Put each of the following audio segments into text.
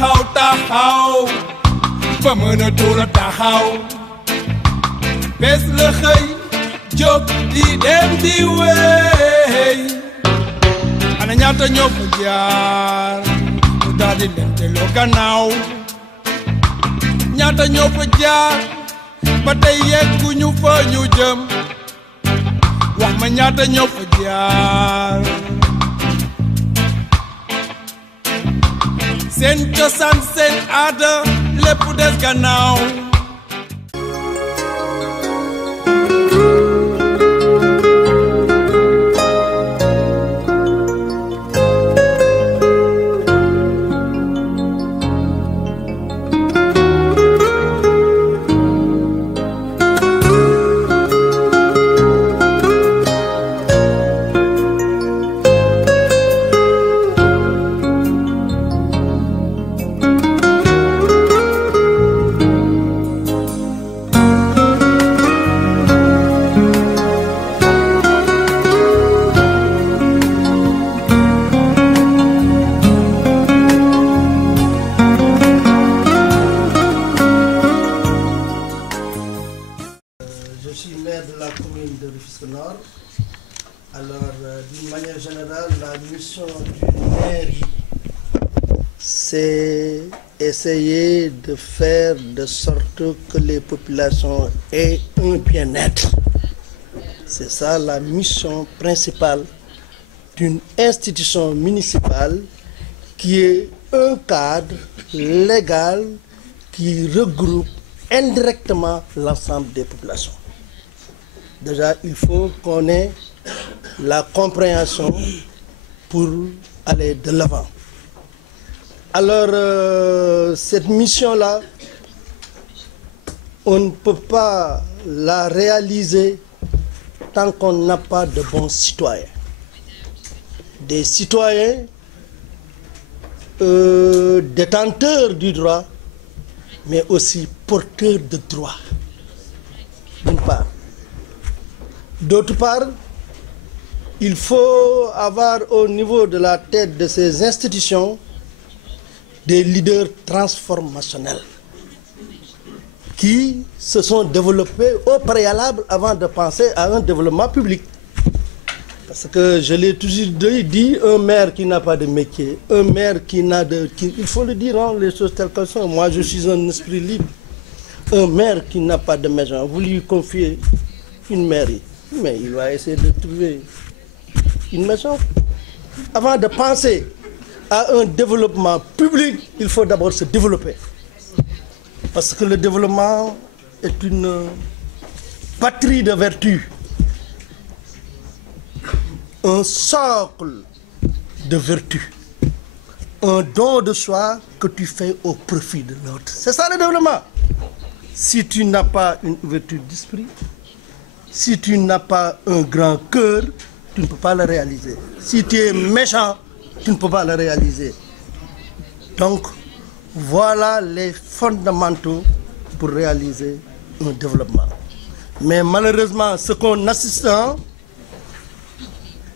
taxaw ba mënatul a taxaw bés la xëy jóg di dem di wéy ana ñaata ñoo fa jaar mu daal di leen delloo gannaaw ñaata ñoo fa jaar ba tey yegguñu fa ñu jëm wax ma ñaata ñoo fa jaar seen cosaan seen aada lépp des gannaaw d'une manière générale, la mission d'une mairie, c'est essayer de faire de sorte que les populations aient un bien-être. C'est ça la mission principale d'une institution municipale qui est un cadre légal qui regroupe indirectement l'ensemble des populations. Déjà, il faut qu'on ait la compréhension pour aller de l'avant. Alors, cette mission-là, on ne peut pas la réaliser tant qu'on n'a pas de bons citoyens. Des citoyens détenteurs du droit, mais aussi porteurs de droit, d'une part. D'autre part, il faut avoir au niveau de la tête de ces institutions des leaders transformationnels qui se sont développés au préalable avant de penser à un développement public. Parce que je l'ai toujours dit, un maire qui n'a pas de métier, un maire qui n'a de... il faut le dire, hein, les choses telles qu'elles sont. Moi, je suis un esprit libre. Un maire qui n'a pas de maison, vous lui confiez une mairie, mais il va essayer de trouver une maison. Avant de penser à un développement public, il faut d'abord se développer. Parce que le développement est une patrie de vertu, un socle de vertu, un don de soi que tu fais au profit de l'autre. C'est ça le développement. Si tu n'as pas une ouverture d'esprit, si tu n'as pas un grand cœur, tu ne peux pas le réaliser. Si tu es méchant, tu ne peux pas le réaliser. Donc, voilà les fondamentaux pour réaliser un développement. Mais malheureusement, ce qu'on assiste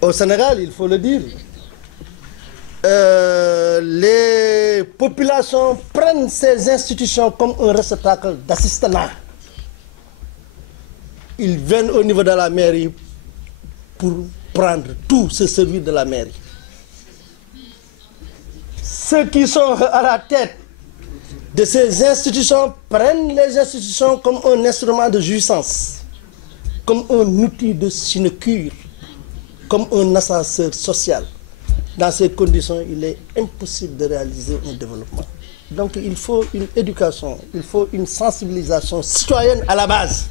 au Sénégal, il faut le dire, les populations prennent ces institutions comme un réceptacle d'assistanat. Ils viennent au niveau de la mairie pour prendre tout ce service de la mairie. Ceux qui sont à la tête de ces institutions prennent les institutions comme un instrument de jouissance, comme un outil de sinecure, comme un ascenseur social. Dans ces conditions, il est impossible de réaliser un développement. Donc il faut une éducation, il faut une sensibilisation citoyenne à la base.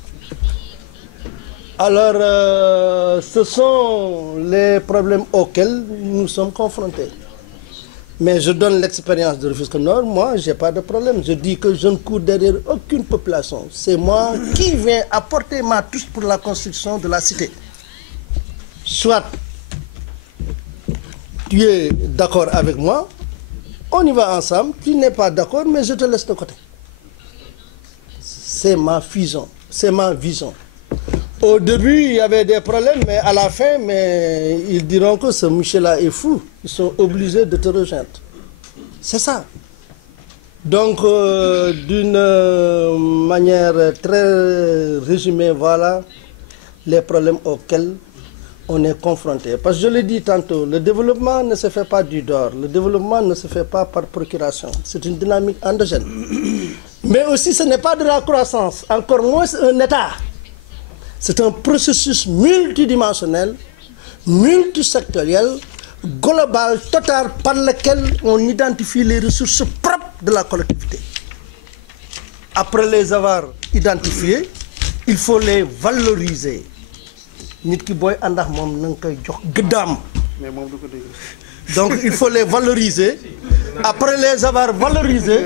Alors, ce sont les problèmes auxquels nous sommes confrontés. Mais je donne l'expérience de Rufisque Nord, moi, je n'ai pas de problème. Je dis que je ne cours derrière aucune population. C'est moi qui viens apporter ma touche pour la construction de la cité. Soit tu es d'accord avec moi, on y va ensemble, tu n'es pas d'accord, mais je te laisse de côté. C'est ma vision, c'est ma vision. Au début, il y avait des problèmes, mais à la fin, ils diront que ce Michel-là est fou. Ils sont obligés de te rejoindre. C'est ça. Donc, d'une manière très résumée, voilà les problèmes auxquels on est confronté. Parce que je l'ai dit tantôt, le développement ne se fait pas du dehors, le développement ne se fait pas par procuration, c'est une dynamique endogène. Mais aussi, ce n'est pas de la croissance, encore moins un État. C'est un processus multidimensionnel, multisectoriel, global, total, par lequel on identifie les ressources propres de la collectivité. Après les avoir identifiées, il faut les valoriser. Donc il faut les valoriser. Après les avoir valorisés,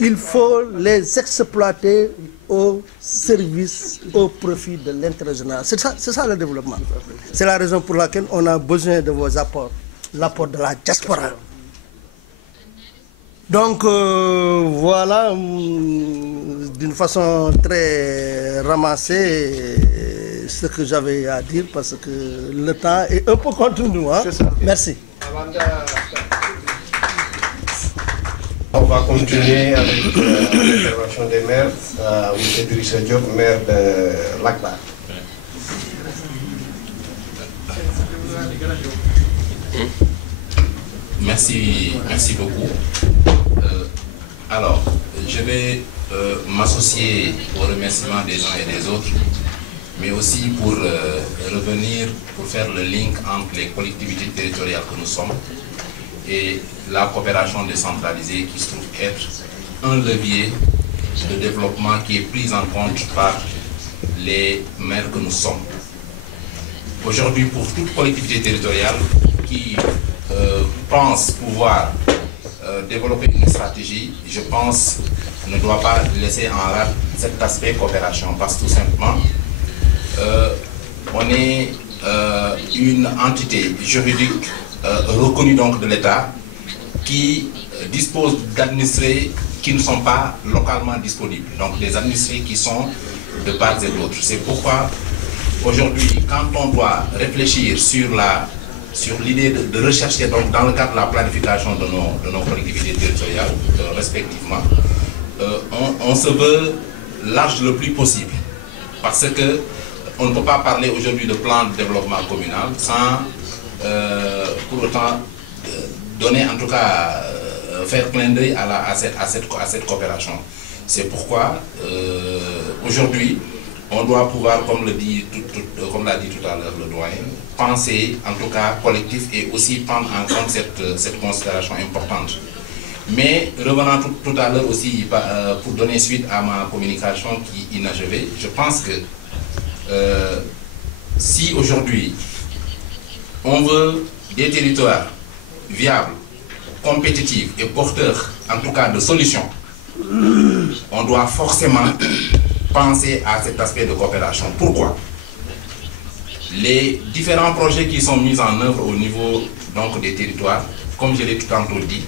il faut les exploiter au service, au profit de l'intérêt général. C'est ça le développement. C'est la raison pour laquelle on a besoin de vos apports, l'apport de la diaspora. Donc voilà, d'une façon très ramassée, ce que j'avais à dire parce que le temps est un peu contre nous. Hein? Merci. On va continuer avec l'intervention des maires. M. Idrissa Diop, maire de Lac-Bar. Merci beaucoup. Alors, je vais m'associer aux remerciements des uns et des autres, mais aussi pour revenir, pour faire le link entre les collectivités territoriales que nous sommes et la coopération décentralisée qui se trouve être un levier de développement qui est pris en compte par les maires que nous sommes. Aujourd'hui, pour toute collectivité territoriale qui pense pouvoir développer une stratégie, je pense, ne doit pas laisser en rade cet aspect coopération, parce que tout simplement, on est une entité juridique reconnue donc de l'État qui dispose d'administrés qui ne sont pas localement disponibles, donc des administrés qui sont de part et d'autre. C'est pourquoi aujourd'hui, quand on doit réfléchir sur l'idée de rechercher donc dans le cadre de la planification de nos collectivités territoriales respectivement, on se veut large le plus possible, parce que on ne peut pas parler aujourd'hui de plan de développement communal sans pour autant donner, en tout cas faire clin d'œil à cette coopération. C'est pourquoi aujourd'hui on doit pouvoir, comme l'a dit tout à l'heure le doyen, penser en tout cas collectif et aussi prendre en compte cette considération importante. Mais revenant tout à l'heure aussi, pour donner suite à ma communication qui est inachevée, je pense que si aujourd'hui on veut des territoires viables, compétitifs et porteurs en tout cas de solutions, on doit forcément penser à cet aspect de coopération. Pourquoi? Les différents projets qui sont mis en œuvre au niveau donc des territoires, comme je l'ai tout tantôt dit,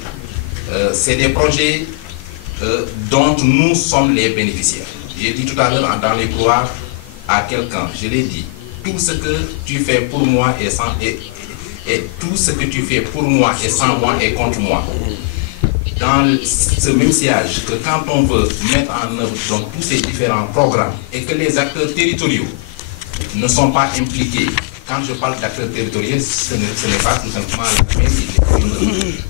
c'est des projets dont nous sommes les bénéficiaires. J'ai dit tout à l'heure dans les couloirs à quelqu'un, je l'ai dit, tout ce que tu fais pour moi et tout ce que tu fais pour moi et sans moi et contre moi. Dans ce même sillage, que quand on veut mettre en œuvre donc, tous ces différents programmes et que les acteurs territoriaux ne sont pas impliqués, quand je parle d'acteurs territoriaux, ce n'est pas tout simplement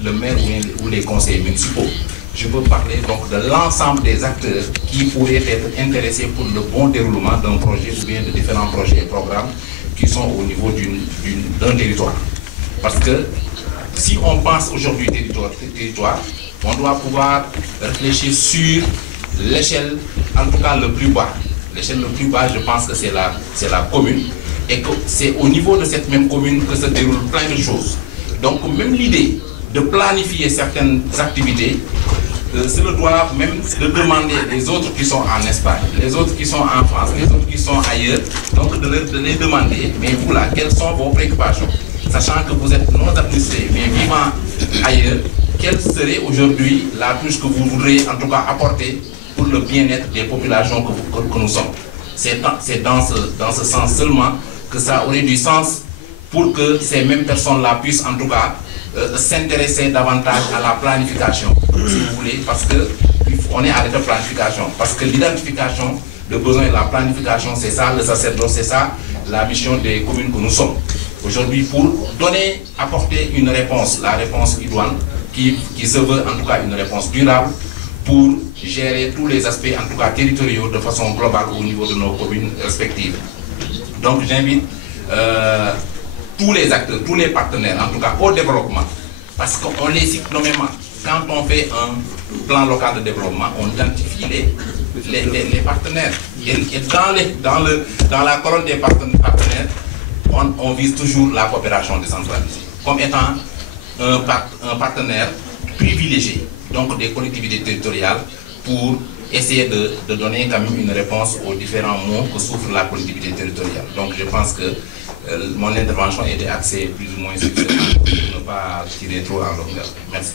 le maire ou les conseillers municipaux. Je veux parler donc de l'ensemble des acteurs qui pourraient être intéressés pour le bon déroulement d'un projet ou bien de différents projets et programmes qui sont au niveau d'un territoire. Parce que si on pense aujourd'hui territoire, on doit pouvoir réfléchir sur l'échelle, en tout cas le plus bas. L'échelle le plus bas, je pense que c'est la commune. Et que c'est au niveau de cette même commune que se déroulent plein de choses. Donc même l'idée de planifier certaines activités, c'est le droit même de demander les autres qui sont en Espagne, les autres qui sont en France, les autres qui sont ailleurs, donc de les demander, mais vous là, quelles sont vos préoccupations? Sachant que vous êtes non administrés, mais vivant ailleurs, quelle serait aujourd'hui la touche que vous voudriez en tout cas apporter pour le bien-être des populations que nous sommes? C'est dans ce sens seulement que ça aurait du sens pour que ces mêmes personnes-là puissent en tout cas s'intéresser davantage à la planification, si vous voulez, parce qu'on est à l'état de planification. Parce que l'identification de besoins et la planification, c'est ça le sacerdoce, c'est ça la mission des communes que nous sommes. Aujourd'hui, pour apporter une réponse, la réponse idoine, qui se veut en tout cas une réponse durable, pour gérer tous les aspects, en tout cas territoriaux, de façon globale au niveau de nos communes respectives. Donc j'invite tous les acteurs, tous les partenaires, en tout cas au développement, parce qu'on les cite nommément. Quand on fait un plan local de développement, on identifie les partenaires. Et dans la colonne des partenaires, on vise toujours la coopération décentralisée, comme étant un partenaire privilégié, donc des collectivités territoriales, pour essayer de donner quand même une réponse aux différents maux que souffre la collectivité territoriale. Donc je pense que mon intervention était axée plus ou moins sur ce point, pour ne pas tirer trop en longueur. Merci.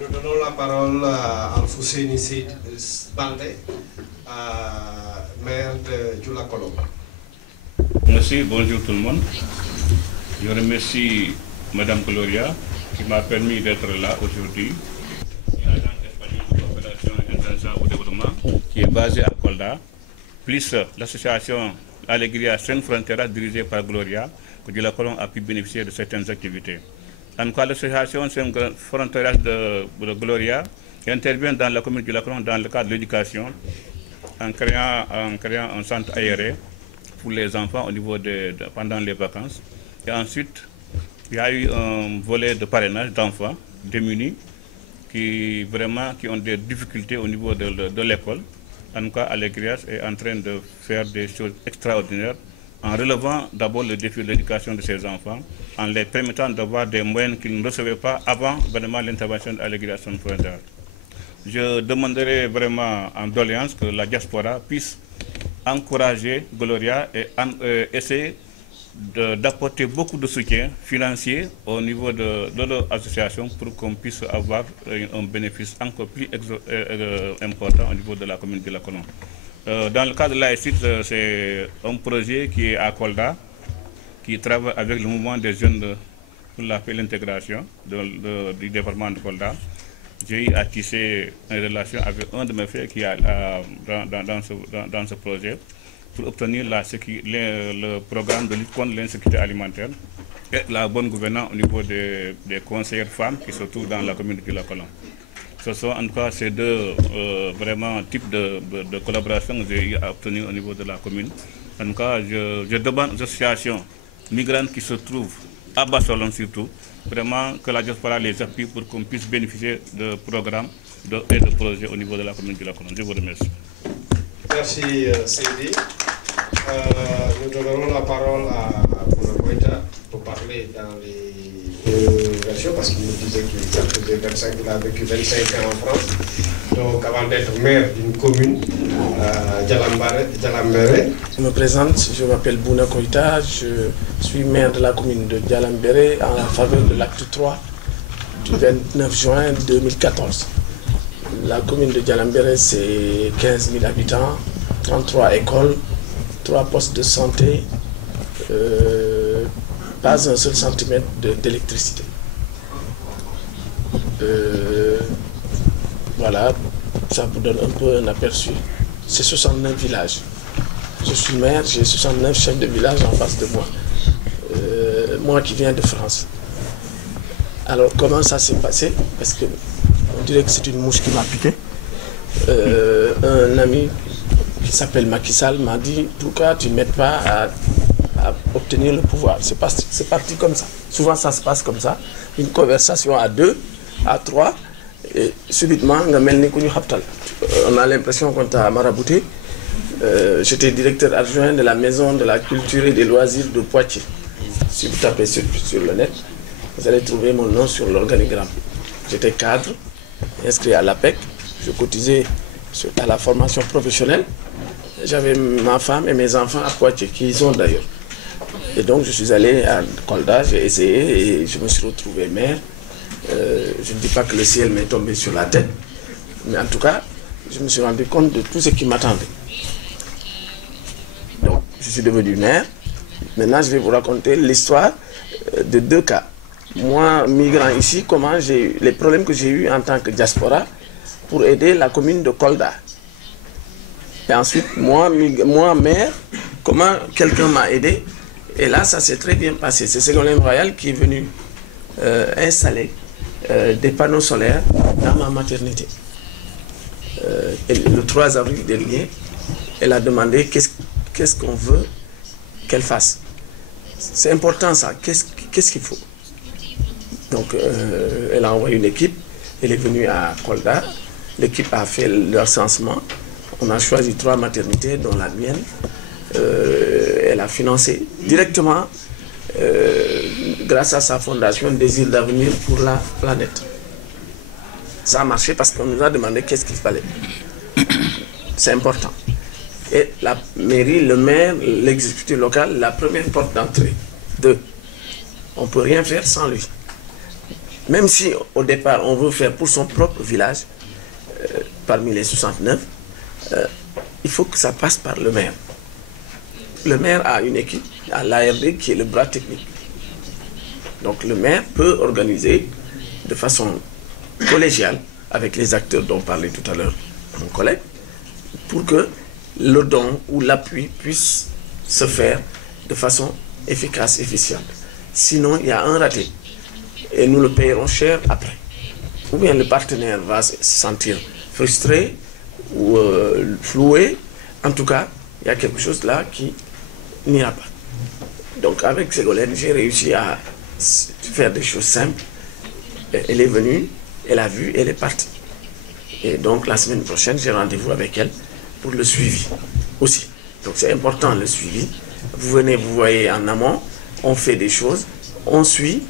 Nous donnons la parole à Alfousseni Sid Baldé, maire de Dioula-Colombe. Merci, bonjour tout le monde. Je remercie Madame Gloria qui m'a permis d'être là aujourd'hui. L'agence espagnole de coopération internationale au développement qui est basée à Kolda, plus l'association Alegria Sainte Frontiera dirigée par Gloria, que Dioula-Colombe a pu bénéficier de certaines activités. En tout cas, l'association Sainte Frontiera de Gloria intervient dans la commune de Dioula-Colombe dans le cadre de l'éducation en créant un centre aéré pour les enfants au niveau pendant les vacances. Et ensuite, il y a eu un volet de parrainage d'enfants démunis qui ont des difficultés au niveau de l'école. En tout cas, Alegrias est en train de faire des choses extraordinaires en relevant d'abord le défi de l'éducation de ces enfants, en les permettant d'avoir des moyens qu'ils ne recevaient pas avant vraiment l'intervention d'Alegrias Sans Frontières. Je demanderai vraiment en doléance que la diaspora puisse encourager Gloria et essayer d'apporter beaucoup de soutien financier au niveau de leur association pour qu'on puisse avoir un bénéfice encore plus important au niveau de la commune de la Colombe. Dans le cadre de l'AICIT, c'est un projet qui est à Kolda, qui travaille avec le mouvement des jeunes pour l'intégration du département de Kolda. J'ai eu à tisser une relation avec un de mes frères qui est dans ce projet pour obtenir le programme de lutte contre l'insécurité alimentaire et la bonne gouvernance au niveau des conseillères femmes qui se trouvent dans la commune de Dioula-Colombe. Ce sont en tout cas ces deux vraiment types de collaboration que j'ai eu à obtenir au niveau de la commune. En tout cas, je demande aux associations migrantes qui se trouvent à Barcelone surtout, vraiment que la diaspora les appuie pour qu'on puisse bénéficier de programmes et de projets au niveau de la commune de Dioula-Colombe. Je vous remercie. Merci Seydi. Nous donnerons la parole à Bouna Koïta pour parler dans les versions parce qu'il nous disait qu'il a vécu 25 ans en France. Donc avant d'être maire d'une commune, Djalambéré. Je me présente, je m'appelle Bouna Koïta, je suis maire de la commune de Djalambéré en faveur de l'acte 3 du 29 juin 2014. La commune de Djalambéré, c'est 15 000 habitants, 33 écoles, 3 postes de santé, pas un seul centimètre d'électricité. Voilà, ça vous donne un peu un aperçu. C'est 69 villages. Je suis maire, j'ai 69 chefs de village en face de moi. Moi qui viens de France. Alors comment ça s'est passé? Parce que on dirait que c'est une mouche qui m'a piqué. Un ami qui s'appelle Macky Sall m'a dit pourquoi tu ne m'aides pas à obtenir le pouvoir. C'est parti comme ça. Souvent ça se passe comme ça. Une conversation à 2, à 3, et subitement on a l'impression qu'on t'a marabouté. J'étais directeur adjoint de la maison de la culture et des loisirs de Poitiers. Si vous tapez sur le net, vous allez trouver mon nom sur l'organigramme. J'étais cadre, inscrit à l'APEC, je cotisais à la formation professionnelle. J'avais ma femme et mes enfants à Poitiers, qui y sont d'ailleurs. Et donc je suis allé à Kolda, j'ai essayé et je me suis retrouvé maire. Je ne dis pas que le ciel m'est tombé sur la tête, mais en tout cas, je me suis rendu compte de tout ce qui m'attendait. Donc je suis devenu maire Maintenant, je vais vous raconter l'histoire de 2 cas. Moi, migrant ici, comment les problèmes que j'ai eu en tant que diaspora pour aider la commune de Kolda. Et ensuite, moi maire, comment quelqu'un m'a aidé. Et là, ça s'est très bien passé. C'est Ségolène Royal qui est venu installer des panneaux solaires dans ma maternité. Et le 3 avril dernier, elle a demandé qu'est-ce qu'on veut qu'elle fasse. C'est important ça, qu'est-ce qu'il faut. Donc elle a envoyé une équipe, elle est venue à Kolda, l'équipe a fait le recensement, on a choisi 3 maternités dont la mienne, elle a financé directement grâce à sa fondation Désir d'avenir pour la planète. Ça a marché parce qu'on nous a demandé qu'est-ce qu'il fallait. C'est important. Et la mairie, le maire, l'exécutif local, la première porte d'entrée. 2. On ne peut rien faire sans lui. Même si au départ on veut faire pour son propre village, parmi les 69, il faut que ça passe par le maire. Le maire a une équipe, à l'ARD qui est le bras technique. Donc le maire peut organiser de façon collégiale avec les acteurs dont parlait tout à l'heure mon collègue, pour que le don ou l'appui puisse se faire de façon efficace, efficiente. Sinon, il y a un raté et nous le payerons cher après. Ou bien le partenaire va se sentir frustré ou floué. En tout cas, il y a quelque chose là qui n'ira pas. Donc avec Ségolène, j'ai réussi à faire des choses simples. Elle est venue, elle a vu, elle est partie. Et donc la semaine prochaine, j'ai rendez-vous avec elle pour le suivi aussi. Donc c'est important le suivi. Vous venez, vous voyez en amont, on fait des choses, on suit,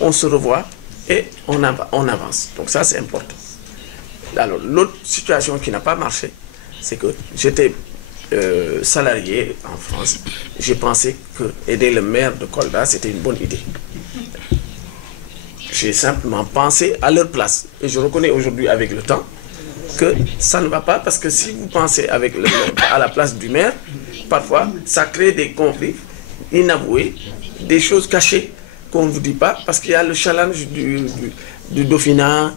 on se revoit et on avance. Donc ça c'est important. Alors l'autre situation qui n'a pas marché, c'est que j'étais salarié en France. J'ai pensé que aider le maire de Kolda, c'était une bonne idée. J'ai simplement pensé à leur place. Et je reconnais aujourd'hui avec le temps que ça ne va pas, parce que si vous pensez avec le maire à la place du maire, parfois ça crée des conflits inavoués, des choses cachées qu'on ne vous dit pas, parce qu'il y a le challenge du Dauphinat,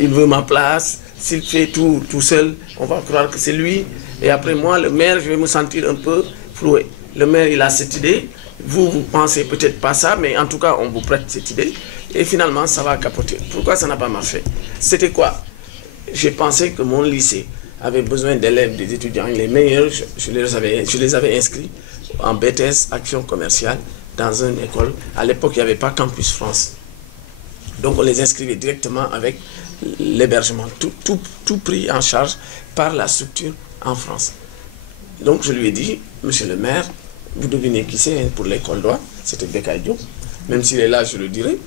il veut ma place, s'il fait tout seul, on va croire que c'est lui, et après moi, le maire, je vais me sentir un peu floué. Le maire, il a cette idée, vous pensez peut-être pas ça, mais en tout cas, on vous prête cette idée, et finalement, ça va capoter. Pourquoi ça n'a pas marché? C'était quoi? J'ai pensé que mon lycée avait besoin d'élèves, des étudiants, les meilleurs, je les avais inscrits en BTS, action commerciale, dans une école. À l'époque, il n'y avait pas Campus France. Donc, on les inscrivait directement avec l'hébergement, tout pris en charge par la structure en France. Donc, je lui ai dit, monsieur le maire, vous devinez qui c'est pour l'école droit, c'était Bekay Diop. Même s'il est là, je le dirai.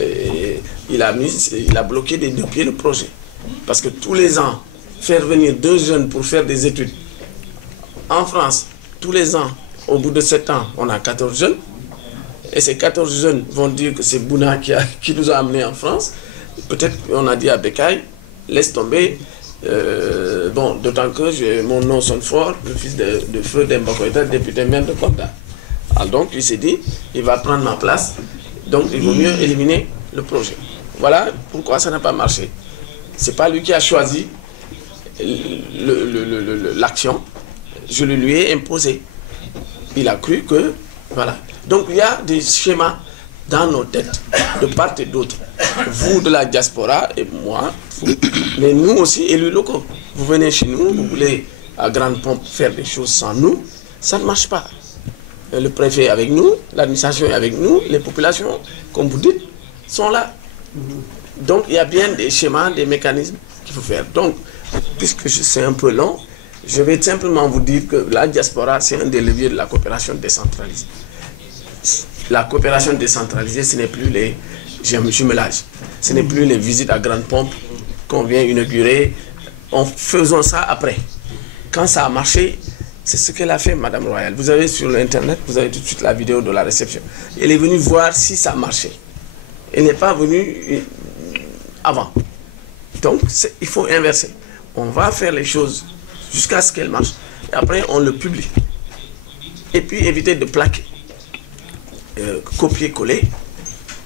Et il a bloqué des 2 pieds le projet. Parce que tous les ans, faire venir 2 jeunes pour faire des études en France, tous les ans, au bout de 7 ans, on a 14 jeunes. Et ces 14 jeunes vont dire que c'est Bouna qui nous a amenés en France. Peut-être qu'on a dit à Bekay, laisse tomber. Bon, d'autant que mon nom sonne fort, le fils de Feu Demba Koïta, député maire de Kolda. Alors donc, il s'est dit, il va prendre ma place. Donc, il vaut mieux éliminer le projet. Voilà pourquoi ça n'a pas marché. Ce n'est pas lui qui a choisi l'action. Je le lui ai imposé. Il a cru que... Voilà. Donc, il y a des schémas dans nos têtes, de part et d'autre. Vous de la diaspora et moi, mais nous aussi, élus locaux. Vous venez chez nous, vous voulez à grande pompe faire des choses sans nous, ça ne marche pas. Le préfet est avec nous, l'administration est avec nous, les populations, comme vous dites, sont là. Donc, il y a bien des schémas, des mécanismes qu'il faut faire. Donc, puisque c'est un peu long, je vais simplement vous dire que la diaspora, c'est un des leviers de la coopération décentralisée. La coopération décentralisée, ce n'est plus les jumelages, ce n'est plus les visites à grande pompe qu'on vient inaugurer. Faisons ça après. Quand ça a marché, c'est ce qu'elle a fait, Madame Royal. Vous avez sur l'internet, vous avez tout de suite la vidéo de la réception. Elle est venue voir si ça marchait. Elle n'est pas venue avant. Donc, il faut inverser. On va faire les choses jusqu'à ce qu'elles marchent. Et après, on le publie. Et puis, éviter de plaquer. copier-coller,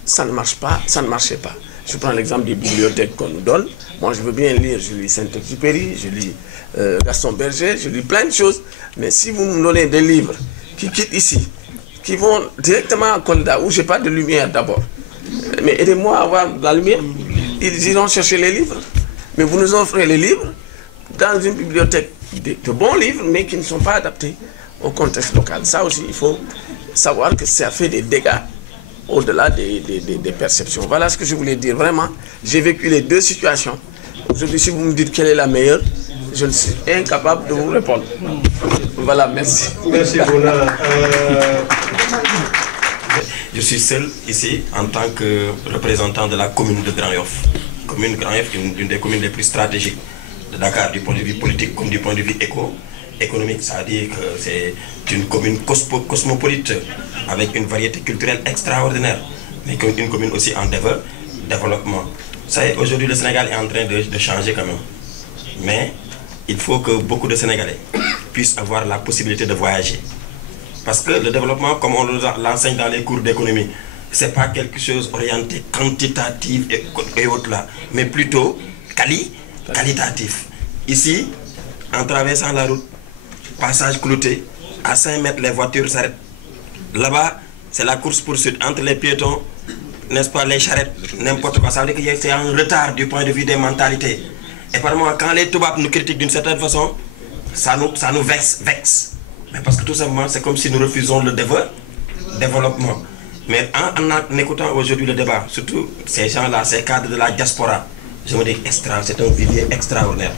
ça ne marche pas, ça ne marchait pas. Je prends l'exemple des bibliothèques qu'on nous donne. Moi, je veux bien lire, je lis Saint-Exupéry, je lis Gaston Berger, je lis plein de choses. Mais si vous me donnez des livres qui quittent ici, qui vont directement à Kolda, où je n'ai pas de lumière d'abord, mais aidez-moi à avoir de la lumière, ils iront chercher les livres. Mais vous nous offrez les livres dans une bibliothèque de bons livres, mais qui ne sont pas adaptés au contexte local. Ça aussi, il faut savoir que ça fait des dégâts au-delà des perceptions. Voilà ce que je voulais dire. Vraiment, j'ai vécu les deux situations. Aujourd'hui, si vous me dites quelle est la meilleure, je suis incapable de vous répondre. Voilà, merci. Merci, Bouna. Je suis seul ici en tant que représentant de la commune de Grand Yoff. Commune Grand Yoff, une des communes les plus stratégiques de Dakar du point de vue politique comme du point de vue économique. C'est-à-dire que c'est une commune cosmopolite avec une variété culturelle extraordinaire, mais une commune aussi en développement. Aujourd'hui, le Sénégal est en train de changer quand même. Mais il faut que beaucoup de Sénégalais puissent avoir la possibilité de voyager. Parce que le développement, comme on l'enseigne dans les cours d'économie, ce n'est pas quelque chose orienté quantitatif et autres là, mais plutôt qualitatif. Ici, en traversant la route, passage clouté, à 5 mètres, les voitures s'arrêtent. Là-bas, c'est la course-poursuite entre les piétons, n'est-ce pas, les charrettes, n'importe quoi. Ça veut dire que c'est un retard du point de vue des mentalités. Et par moment, quand les Toubabs nous critiquent d'une certaine façon, ça nous vexe. Mais parce que tout simplement, c'est comme si nous refusons le développement. Mais en écoutant aujourd'hui le débat, surtout ces gens-là, ces cadres de la diaspora, je me dis c'est un vivier extraordinaire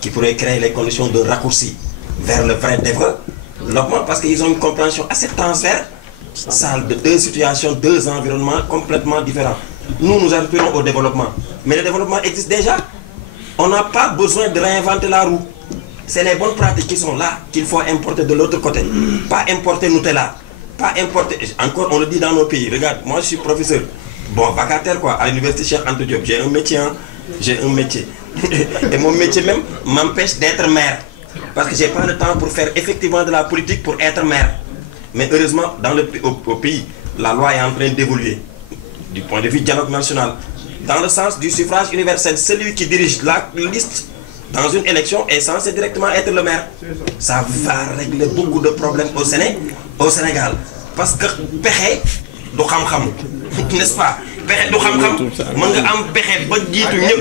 qui pourrait créer les conditions de raccourci vers le vrai développement parce qu'ils ont une compréhension assez transversale de deux situations, deux environnements complètement différents. Nous aspirons au développement. Mais le développement existe déjà. On n'a pas besoin de réinventer la roue. C'est les bonnes pratiques qui sont là qu'il faut importer de l'autre côté. Pas importer Nutella. Pas importer. Encore, on le dit dans nos pays. Regarde, moi je suis professeur. Bon, vacataire quoi, à l'université Cheikh Anta Diop. J'ai un métier, Et mon métier même m'empêche d'être maire. Parce que je n'ai pas le temps pour faire effectivement de la politique pour être maire. Mais heureusement, au pays, la loi est en train d'évoluer. Du point de vue dialogue national. Dans le sens du suffrage universel, celui qui dirige la liste dans une élection est censé directement être le maire. Ça va régler beaucoup de problèmes au Sénégal. Parce que pexe du xam-xam, n'est-ce pas? Pexe du xam-xam, mën nga am pexe ba jiitu ñëpp.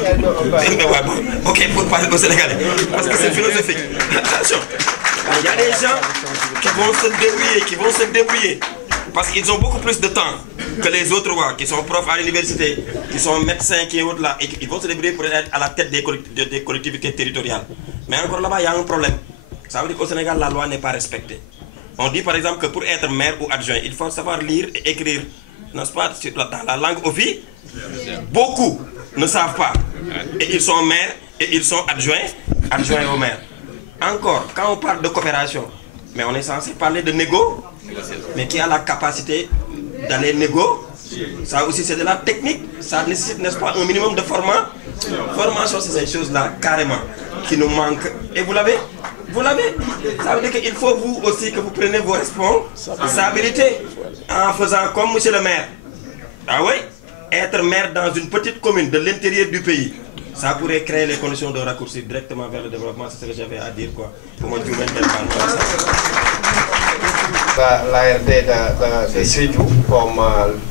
Ok, pour parler au Sénégalais. Parce que c'est philosophique. Attention. Il y a des gens qui vont se débrouiller. Parce qu'ils ont beaucoup plus de temps que les autres qui sont profs à l'université, qui sont médecins, qui sont autres là, et ils vont se débrouiller pour être à la tête des collectivités territoriales. Mais encore là-bas, il y a un problème. Ça veut dire qu'au Sénégal, la loi n'est pas respectée. On dit par exemple que pour être maire ou adjoint, il faut savoir lire et écrire, n'est-ce pas, dans la langue officielle. Beaucoup ne savent pas. Et ils sont maires et ils sont adjoints au maire. Encore, quand on parle de coopération, mais on est censé parler de négo, mais qui a la capacité d'aller négo, ça aussi c'est de la technique, ça nécessite, n'est-ce pas, un minimum de formation, c'est ces choses-là, carrément, qui nous manquent. Et vous l'avez. Ça veut dire qu'il faut vous aussi que vous preniez vos responsabilités en faisant comme monsieur le maire. Ah oui, être maire dans une petite commune de l'intérieur du pays, ça pourrait créer les conditions de raccourcir directement vers le développement. C'est ce que j'avais à dire quoi. Pour moi, l'ARD de Sédhiou, comme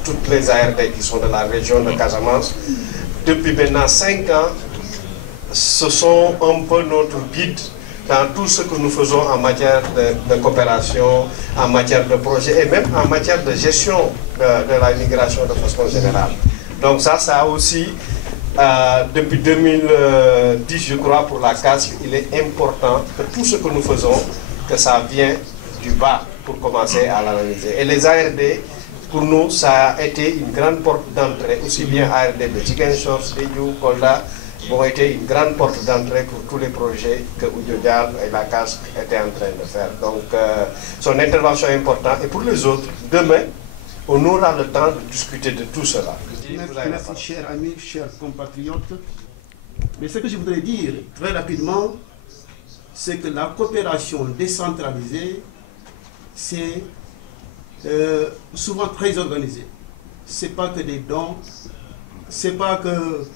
toutes les ARD qui sont de la région de Casamance, depuis maintenant 5 ans, ce sont un peu notre guide dans tout ce que nous faisons en matière de coopération, en matière de projet et même en matière de gestion de la migration de façon générale. Donc ça aussi, depuis 2010, je crois, pour la CAS, il est important que tout ce que nous faisons, que ça vient du bas pour commencer à l'analyser. Et les ARD, pour nous, ça a été une grande porte d'entrée, aussi bien ARD de Ziguinchor, Sédhiou, Kolda, ont été une grande porte d'entrée pour tous les projets que Oudjo Dial et la CAS étaient en train de faire. Donc, son intervention est importante. Et pour les autres, demain, on aura le temps de discuter de tout cela. Merci, chers amis, chers compatriotes. Mais ce que je voudrais dire très rapidement, c'est que la coopération décentralisée, c'est souvent très organisé. C'est pas que des dons, c'est pas que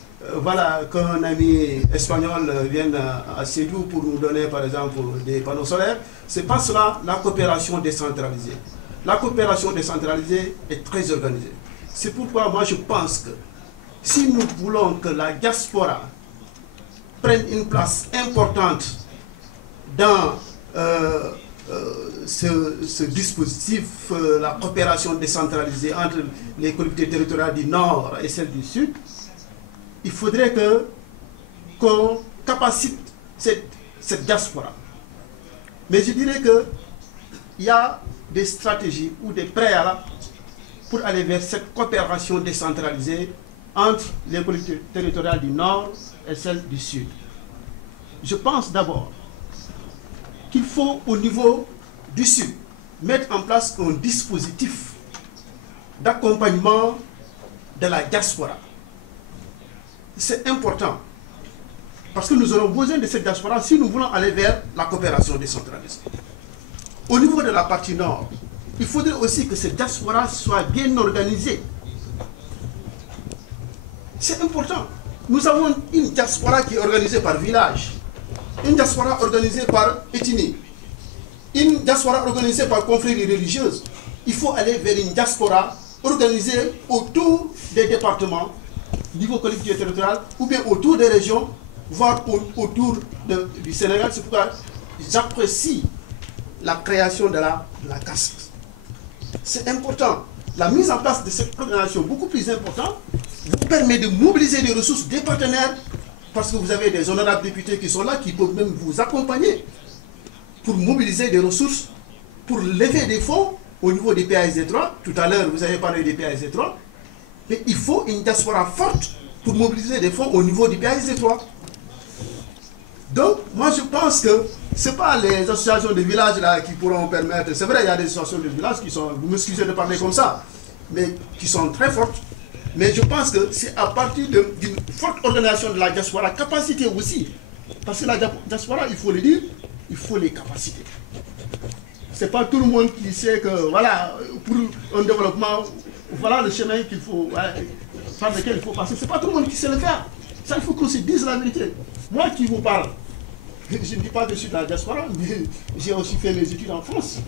voilà, qu'un ami espagnol vienne à Sédhiou pour nous donner par exemple des panneaux solaires. C'est pas cela la coopération décentralisée. La coopération décentralisée est très organisée. C'est pourquoi moi je pense que si nous voulons que la diaspora prenne une place importante dans ce dispositif, la coopération décentralisée entre les collectivités territoriales du Nord et celles du Sud, il faudrait qu'on capacite cette diaspora. Mais je dirais qu'il y a des stratégies ou des préalables pour aller vers cette coopération décentralisée entre les collectivités territoriales du Nord et celles du Sud. Je pense d'abord qu'il faut au niveau du Sud mettre en place un dispositif d'accompagnement de la diaspora. C'est important parce que nous aurons besoin de cette diaspora si nous voulons aller vers la coopération décentralisée. Au niveau de la partie Nord, il faudrait aussi que cette diaspora soit bien organisée. C'est important. Nous avons une diaspora qui est organisée par village, une diaspora organisée par ethnie, une diaspora organisée par confrérie religieuse. Il faut aller vers une diaspora organisée autour des départements, niveau collectivité territoriale, ou bien autour des régions, voire autour du Sénégal. C'est pourquoi j'apprécie la création de la caste. C'est important. La mise en place de cette organisation, beaucoup plus importante, vous permet de mobiliser des ressources des partenaires, parce que vous avez des honorables députés qui sont là, qui peuvent même vous accompagner pour mobiliser des ressources, pour lever des fonds au niveau des PASD3. Tout à l'heure, vous avez parlé des PASD3. Mais il faut une diaspora forte pour mobiliser des fonds au niveau du PASD3. Donc, moi je pense que ce n'est pas les associations de villages là qui pourront permettre. C'est vrai, il y a des associations de villages qui sont, vous m'excusez de parler comme ça, mais qui sont très fortes. Mais je pense que c'est à partir d'une forte organisation de la diaspora, capacité aussi. Parce que la diaspora, il faut le dire, il faut les capacités. Ce n'est pas tout le monde qui sait que, voilà, pour un développement, voilà le chemin qu'il faut, par lequel il faut passer. Ce n'est pas tout le monde qui sait le faire. Ça, il faut qu'on se dise la vérité. Moi qui vous parle, je ne dis pas que je suis de la diaspora, mais j'ai aussi fait mes études en France.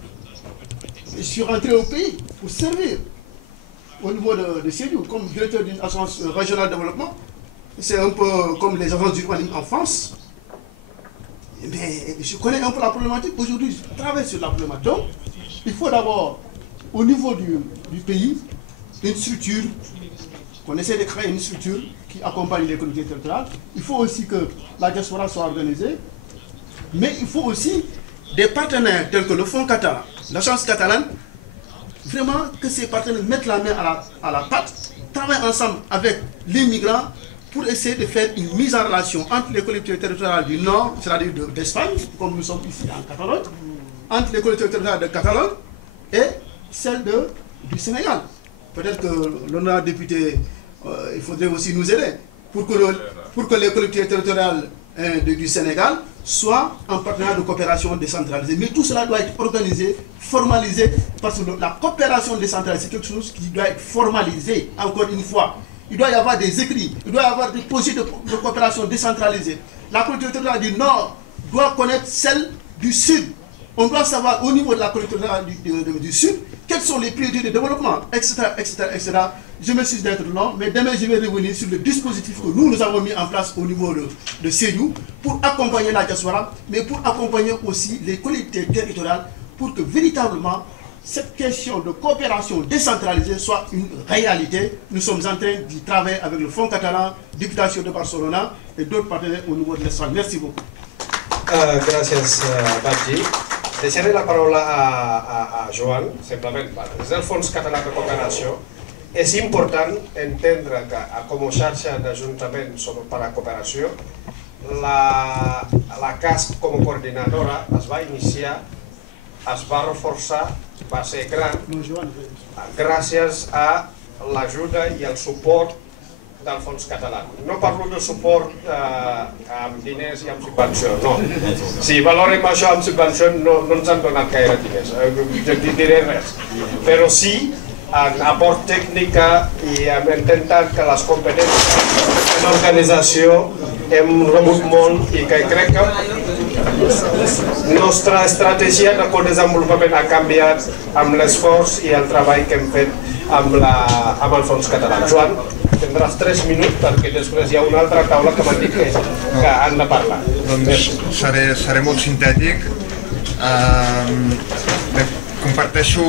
Je suis rentré au pays pour servir au niveau de Sédhiou, comme directeur d'une agence régionale de développement. C'est un peu comme les agences d'urbanisme en France. Mais je connais un peu la problématique. Aujourd'hui, je travaille sur la problématique. Donc, il faut d'abord, au niveau du pays, une structure, qu'on essaie de créer une structure qui accompagne les collectivités territoriales. Il faut aussi que la diaspora soit organisée. Mais il faut aussi des partenaires tels que le Fonds catalan, l'agence catalane, vraiment que ces partenaires mettent la main à la pâte, travaillent ensemble avec les migrants pour essayer de faire une mise en relation entre les collectivités territoriales du Nord, c'est-à-dire d'Espagne, comme nous sommes ici en Catalogne, entre les collectivités territoriales de Catalogne et celles du Sénégal. Peut-être que l'honorable député, il faudrait aussi nous aider pour que les collectivités territoriales du Sénégal soient en partenariat de coopération décentralisée. Mais tout cela doit être organisé, formalisé, parce que la coopération décentralisée, c'est quelque chose qui doit être formalisé, encore une fois. Il doit y avoir des écrits, il doit y avoir des projets de coopération décentralisée. La collectivité territoriale du Nord doit connaître celle du Sud. On doit savoir au niveau de la collectivité territoriale du Sud quelles sont les priorités de développement, etc. etc. Je m'excuse d'être long, mais demain je vais revenir sur le dispositif que nous avons mis en place au niveau de Sédhiou pour accompagner la diaspora, mais pour accompagner aussi les collectivités territoriales pour que véritablement cette question de coopération décentralisée soit une réalité. Nous sommes en train d'y travailler avec le Fonds catalan, Diputació de Barcelona et d'autres partenaires au niveau de l'Espagne. Merci beaucoup. Gràcies, Badji. Deixaré la paraula a Joan, simplement. Des del Fons Català de Cooperació, és important entendre que, com a xarxa d'ajuntaments per a la cooperació, la CASC com a coordinadora es va iniciar, es va reforçar, va ser gran, gràcies a l'ajuda i el suport del fons català. No parlo de suport amb diners i amb subvenció, no. Si valorem això amb subvenció no ens han donat gaire diners, jo diré res. Però sí, en aport tècnica i hem intentat que les competències en organització hem rebut molt i que crec que la nostra estratègia de codesenvolupament ha canviat amb l'esforç i el treball que hem fet amb el fons català. Joan, tindràs 3 minuts perquè després hi ha una altra taula que m'han dit que han de parlar. Doncs seré molt sintètic. Comparteixo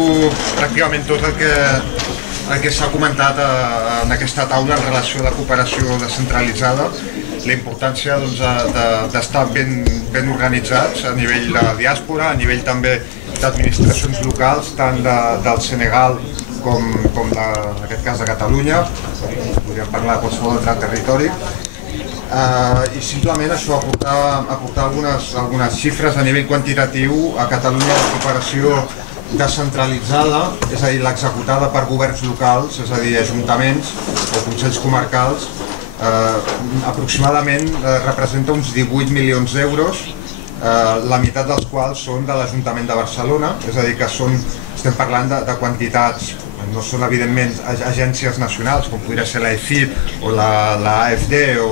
pràcticament tot el que s'ha comentat en aquesta taula en relació a la cooperació descentralitzada, la importància d'estar ben organitzats a nivell de diàspora, a nivell també d'administracions locals, tant del Senegal com en aquest cas de Catalunya, podríem parlar de qualsevol altre territori. I simplement això, aportar algunes xifres a nivell quantitatiu. A Catalunya la cooperació descentralitzada, és a dir, l'executada per governs locals, és a dir, ajuntaments o consells comarcals, aproximadament representa uns 18 milions d'euros, la meitat dels quals són de l'Ajuntament de Barcelona, és a dir, que estem parlant de quantitats, no són evidentment agències nacionals com podria ser l'AECID o l'AFD o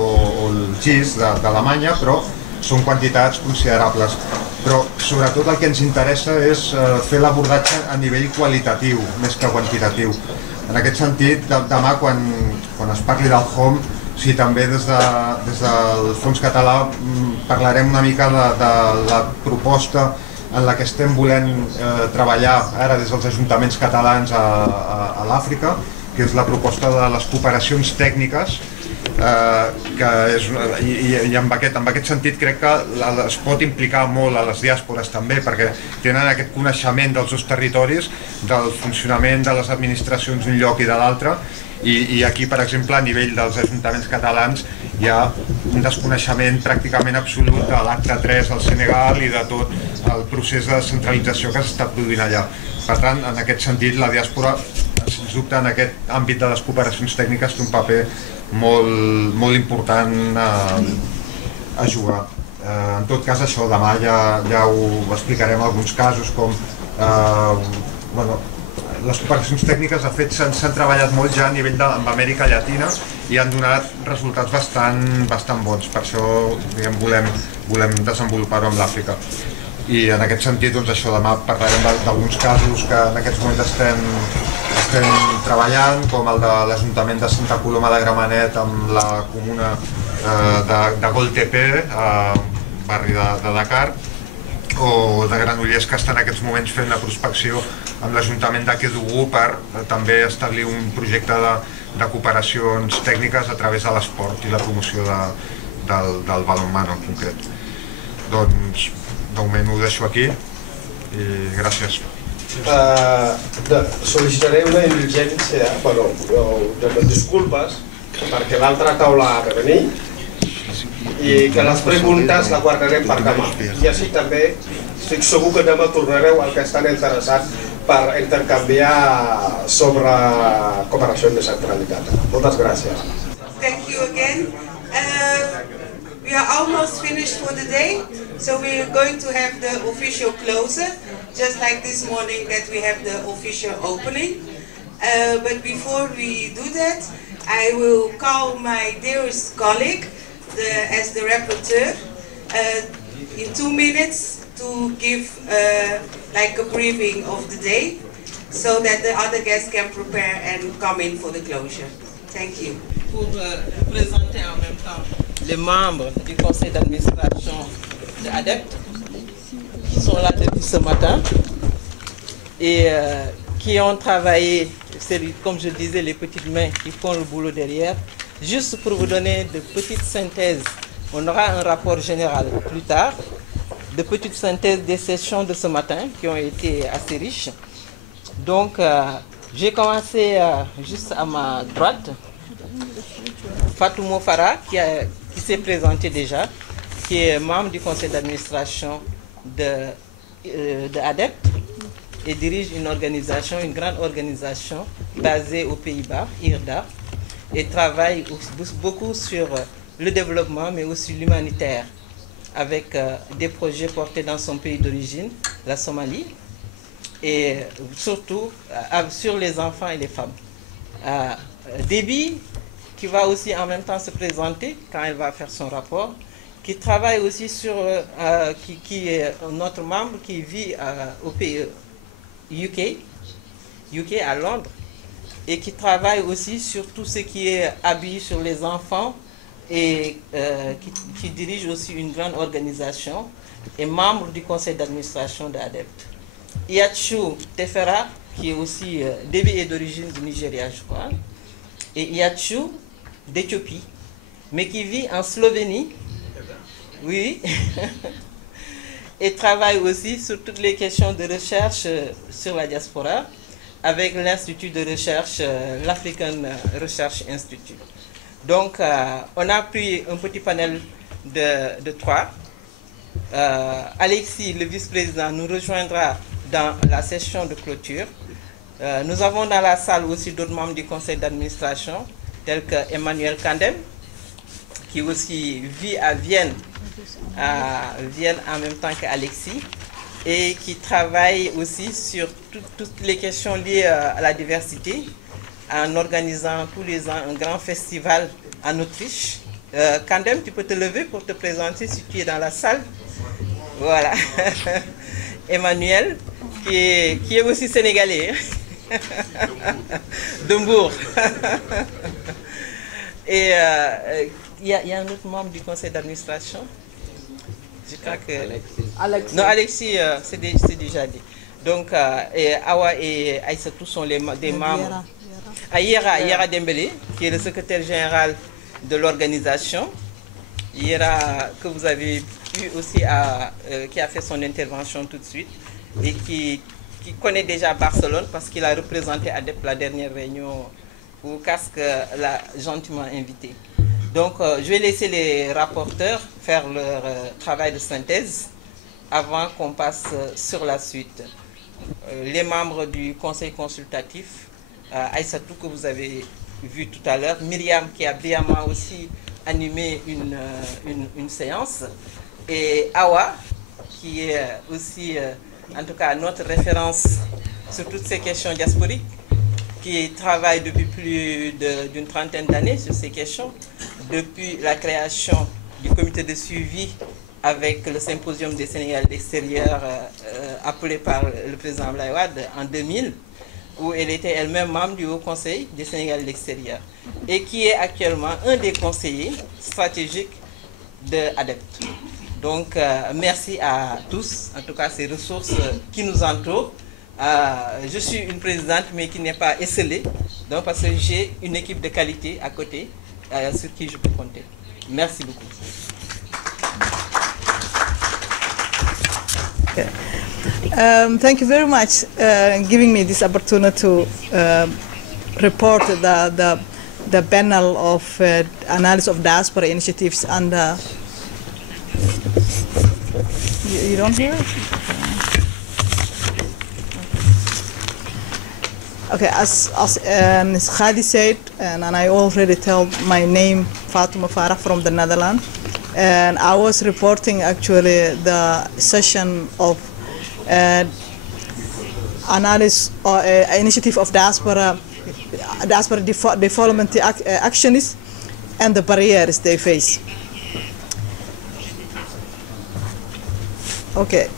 el GIS d'Alemanya, però són quantitats considerables. Però sobretot el que ens interessa és fer l'abordatge a nivell qualitatiu, més que quantitatiu. En aquest sentit, demà quan es parli del HOME, sí, també des del Fons Català parlarem una mica de la proposta en la que estem volent treballar ara des dels ajuntaments catalans a l'Àfrica, que és la proposta de les cooperacions tècniques, i en aquest sentit crec que es pot implicar molt a les diàspores també, perquè tenen aquest coneixement dels dos territoris, del funcionament de les administracions d'un lloc i de l'altre, i aquí, per exemple, a nivell dels ajuntaments catalans hi ha un desconeixement pràcticament absolut de l'Acte 3 al Senegal i de tot el procés de descentralització que s'està produint allà. Per tant, en aquest sentit, la diàspora, sens dubte, en aquest àmbit de les cooperacions tècniques té un paper molt important a jugar. En tot cas, això, demà ja ho explicarem alguns casos, com les cooperacions tècniques, de fet, s'han treballat molt ja a nivell amb Amèrica Llatina i han donat resultats bastant bons. Per això volem desenvolupar-ho amb l'Àfrica. I en aquest sentit, doncs això, demà parlarem d'alguns casos que en aquests moments estem treballant, com el de l'Ajuntament de Santa Coloma de Gramenet amb la comuna de Goltepe, barri de Dakar, o de Granollers, que està en aquests moments fent la prospecció amb l'Ajuntament de Kédougou per també establir un projecte de cooperacions tècniques a través de l'esport i la promoció del balonmano en concret. Doncs, de moment ho deixo aquí i gràcies. Sol·licitaré una indulgència, disculpes, perquè l'altra taula ha de venir i que les preguntes la guardarem per demà. I així també estic segur que demà tornareu al que estan interessats per intercanviar sobre cooperació descentralitzada. Moltes gràcies. Thank you again. We are almost finished for the day, so we are going to have the official closure, just like this morning that we have the official opening. But before we do that, I will call my dearest colleague as the rapporteur in 2 minutes to give like a briefing of the day, so that the other guests can prepare and come in for the closure. Thank you. Pour présenter en même temps les membres du conseil d'administration de ADEPT qui sont là depuis ce matin et qui ont travaillé, comme je disais, les petites mains qui font le boulot derrière. Juste pour vous donner de petites synthèses, on aura un rapport général plus tard, de petites synthèses des sessions de ce matin qui ont été assez riches. Donc, j'ai commencé juste à ma droite, Fatou Mofara, qui s'est présenté déjà, qui est membre du conseil d'administration de ADEPT et dirige une grande organisation basée aux Pays-Bas, IRDA. et travaille beaucoup sur le développement, mais aussi l'humanitaire, avec des projets portés dans son pays d'origine, la Somalie, et surtout sur les enfants et les femmes. Déby, qui va aussi en même temps se présenter quand elle va faire son rapport, qui travaille aussi sur, qui est notre membre qui vit au pays UK à Londres, et qui travaille aussi sur tout ce qui est habillé sur les enfants, et qui dirige aussi une grande organisation et membre du conseil d'administration de ADEPT. Iyachu Tefera, qui est aussi, Déby est d'origine du Nigeria, je crois, et Iyachu d'Éthiopie, mais qui vit en Slovénie, oui, et travaille aussi sur toutes les questions de recherche sur la diaspora avec l'Institut de recherche, l'African Research Institute. Donc, on a pris un petit panel de 3. Alexis, le vice-président, nous rejoindra dans la session de clôture. Nous avons dans la salle aussi d'autres membres du conseil d'administration, tels que Emmanuel Kandem, qui aussi vit à Vienne en même temps qu'Alexis, et qui travaille aussi sur toutes les questions liées à la diversité, en organisant tous les ans un grand festival en Autriche. Kandem, tu peux te lever pour te présenter si tu es dans la salle. Voilà. Emmanuel, qui est aussi sénégalais. Dembourg. Et il y a un autre membre du conseil d'administration. Je crois que... Alexis. Non, Alexis, c'est déjà dit. Donc, Awa et Aïssatou sont des membres. Yera Dembélé, qui est le secrétaire général de l'organisation. Yera, que vous avez eu aussi, qui a fait son intervention tout de suite, et qui connaît déjà Barcelone parce qu'il a représenté ADEPT la dernière réunion où Casque l'a gentiment invité. Donc, je vais laisser les rapporteurs faire leur travail de synthèse avant qu'on passe sur la suite. Les membres du conseil consultatif, Aïssatou, que vous avez vu tout à l'heure, Myriam, qui a brillamment aussi animé une séance, et Awa, qui est aussi, en tout cas, notre référence sur toutes ces questions diasporiques, qui travaille depuis plus d'une trentaine d'années sur ces questions, depuis la création du comité de suivi avec le symposium des Sénégalais de l'extérieur appelé par le président Abdoulaye Wade en 2000, où elle était elle-même membre du Haut Conseil des Sénégalais de l'extérieur, et qui est actuellement un des conseillers stratégiques de ADEPT. Donc, merci à tous, en tout cas ces ressources qui nous entourent. Je suis une présidente, mais qui n'est pas esselée, donc parce que j'ai une équipe de qualité à côté sur qui je peux compter. Merci beaucoup. Thank you very much giving me this opportunity to report the panel of analysis of diaspora initiatives and you don't hear it? Okay, as Ms. Khadi said, and I already told my name, Fatuma Farah from the Netherlands, and I was reporting actually the session of analysis or initiative of diaspora development actionists and the barriers they face. Okay.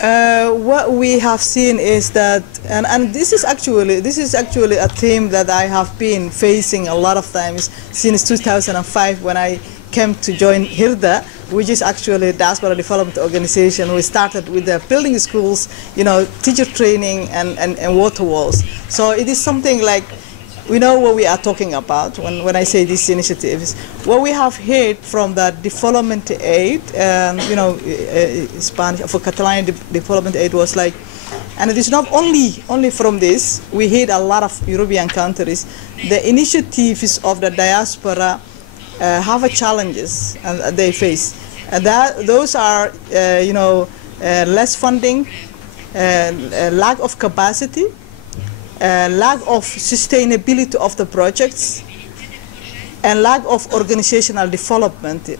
What we have seen is that, and this is actually a theme that I have been facing a lot of times since 2005 when I came to join HIRDA, which is actually a diaspora development organization. We started with the building schools, you know, teacher training and water walls. So it is something like, we know what we are talking about when I say these initiatives. What we have heard from the development aid, you know, Spanish for Catalan development aid was like, and it is not only from this. We heard a lot of European countries. The initiatives of the diaspora have challenges they face, and those are, you know, less funding, lack of capacity. lack of sustainability of the projects, and lack of organizational development.